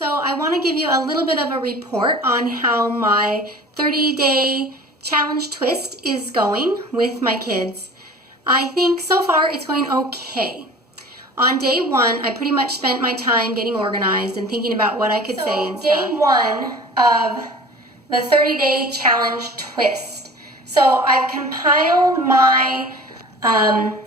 So I want to give you a little bit of a report on how my 30-day challenge twist is going with my kids. I think so far it's going okay. On day one, I pretty much spent my time getting organized and thinking about what I could say and stuff. Day one of the 30-day challenge twist. So I've compiled my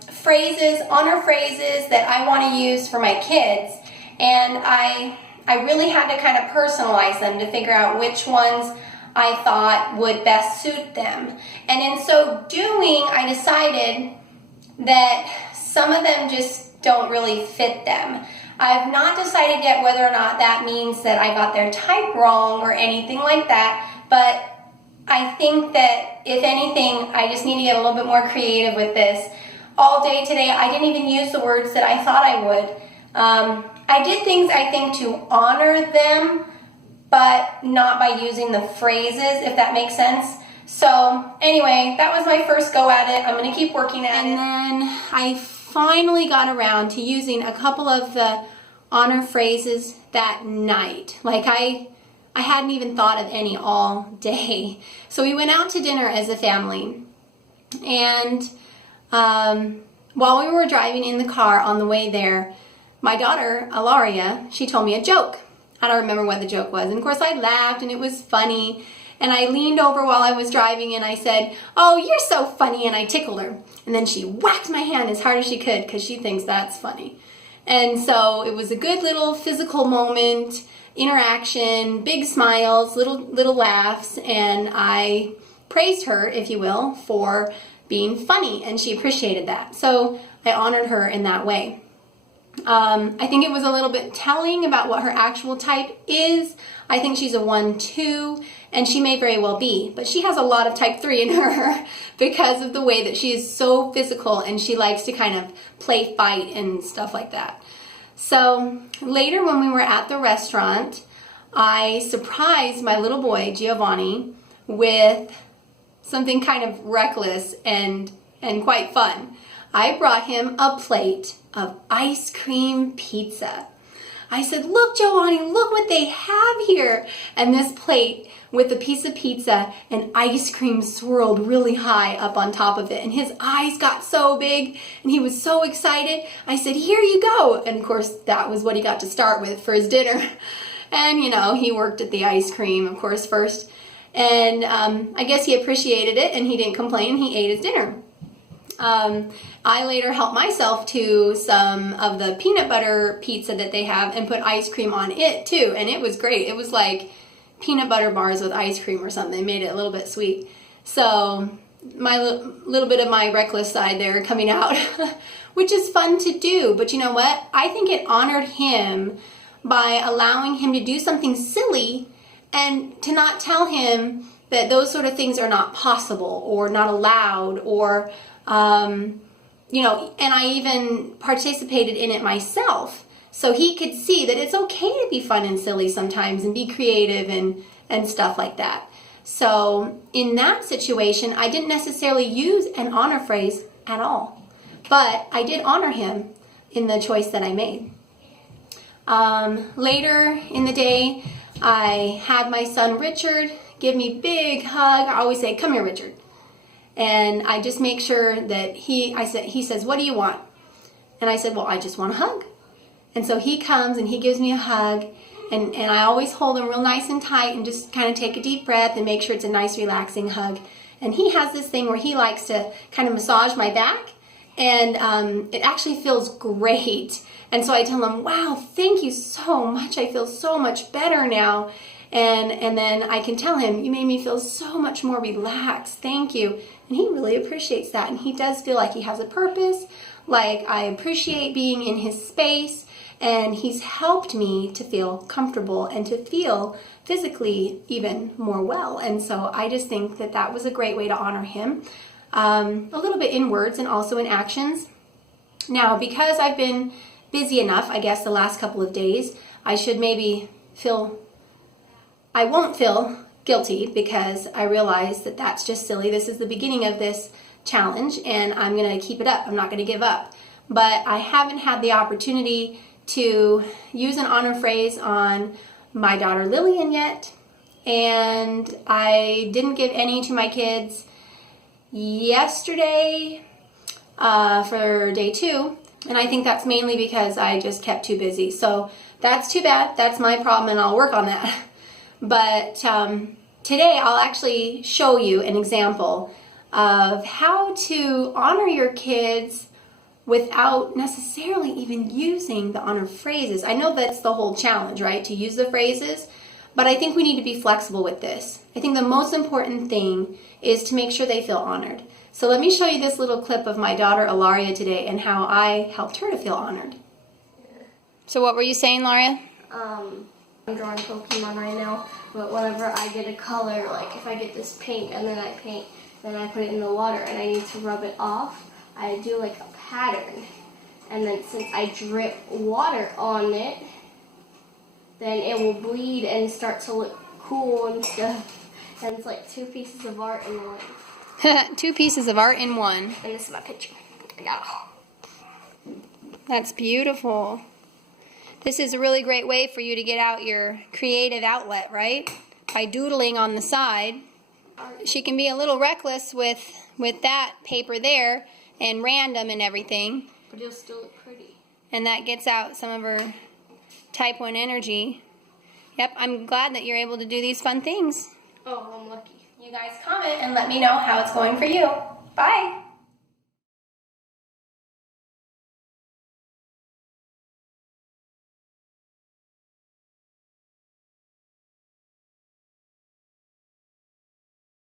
phrases, honor phrases that I want to use for my kids, and I really had to kind of personalize them to figure out which ones I thought would best suit them. And in so doing, I decided that some of them just don't really fit them. I've not decided yet whether or not that means that I got their type wrong or anything like that, but I think that if anything, I just need to get a little bit more creative with this. All day today, I didn't even use the words that I thought I would. I did things, I think, to honor them, but not by using the phrases, if that makes sense. So anyway, that was my first go at it. I'm going to keep working at it. And then I finally got around to using a couple of the honor phrases that night. Like I hadn't even thought of any all day. So we went out to dinner as a family. And while we were driving in the car on the way there, my daughter, Alaria, she told me a joke. I don't remember what the joke was. And of course I laughed and it was funny. And I leaned over while I was driving and I said, "Oh, you're so funny," and I tickled her. And then she whacked my hand as hard as she could because she thinks that's funny. And so it was a good little physical moment, interaction, big smiles, little laughs, and I praised her, if you will, for being funny, and she appreciated that. So I honored her in that way. I think it was a little bit telling about what her actual type is. I think she's a 1-2, and she may very well be, but she has a lot of type 3 in her because of the way that she is so physical and she likes to kind of play fight and stuff like that. So later when we were at the restaurant, I surprised my little boy, Giovanni, with something kind of reckless and quite fun. I brought him a plate of ice cream pizza. I said, "Look, Giovanni, look what they have here." And this plate with a piece of pizza and ice cream swirled really high up on top of it. And his eyes got so big and he was so excited. I said, "Here you go." And of course, that was what he got to start with for his dinner. And, you know, he worked at the ice cream, of course, first. And I guess he appreciated it and he didn't complain. He ate his dinner. I later helped myself to some of the peanut butter pizza that they have and put ice cream on it too. And it was great. It was like peanut butter bars with ice cream or something. They made it a little bit sweet. So my little bit of my reckless side there coming out, which is fun to do. But you know what? I think it honored him by allowing him to do something silly and to not tell him that those sort of things are not possible or not allowed or you know, and I even participated in it myself so he could see that it's okay to be fun and silly sometimes and be creative and stuff like that. So in that situation, I didn't necessarily use an honor phrase at all, but I did honor him in the choice that I made. Later in the day, I had my son Richard give me a big hug. I always say, "Come here, Richard." And I just make sure that he says, "What do you want?" And I said, "Well, I just want a hug." And so he comes and he gives me a hug, and I always hold him real nice and tight and just kind of take a deep breath and make sure it's a nice relaxing hug. And he has this thing where he likes to kind of massage my back, and it actually feels great. And so I tell him, "Wow, thank you so much. I feel so much better now." And then I can tell him, "You made me feel so much more relaxed. Thank you." And he really appreciates that. And he does feel like he has a purpose, like I appreciate being in his space. And he's helped me to feel comfortable and to feel physically even more well. And so I just think that that was a great way to honor him, a little bit in words and also in actions. Now, because I've been busy enough, I guess, the last couple of days, I won't feel guilty because I realize that that's just silly. This is the beginning of this challenge and I'm going to keep it up. I'm not going to give up. But I haven't had the opportunity to use an honor phrase on my daughter Lillian yet, and I didn't give any to my kids yesterday for day 2, and I think that's mainly because I just kept too busy. So that's too bad. That's my problem, and I'll work on that. But today I'll actually show you an example of how to honor your kids without necessarily even using the honor phrases. I know that's the whole challenge, right? To use the phrases, but I think we need to be flexible with this. I think the most important thing is to make sure they feel honored. So let me show you this little clip of my daughter Ilaria today and how I helped her to feel honored. So what were you saying, Laria? I'm drawing Pokemon right now, but whenever I get a color, like if I get this pink and then I paint, then I put it in the water and I need to rub it off, I do like a pattern. And then since I drip water on it, then it will bleed and start to look cool and stuff. And it's like 2 pieces of art in one. 2 pieces of art in one. And this is my picture. I got it. That's beautiful. This is a really great way for you to get out your creative outlet, right? By doodling on the side. She can be a little reckless with that paper there and random and everything. But it'll still look pretty. And that gets out some of her type 1 energy. Yep, I'm glad that you're able to do these fun things. Oh, I'm lucky. You guys comment and let me know how it's going for you. Bye!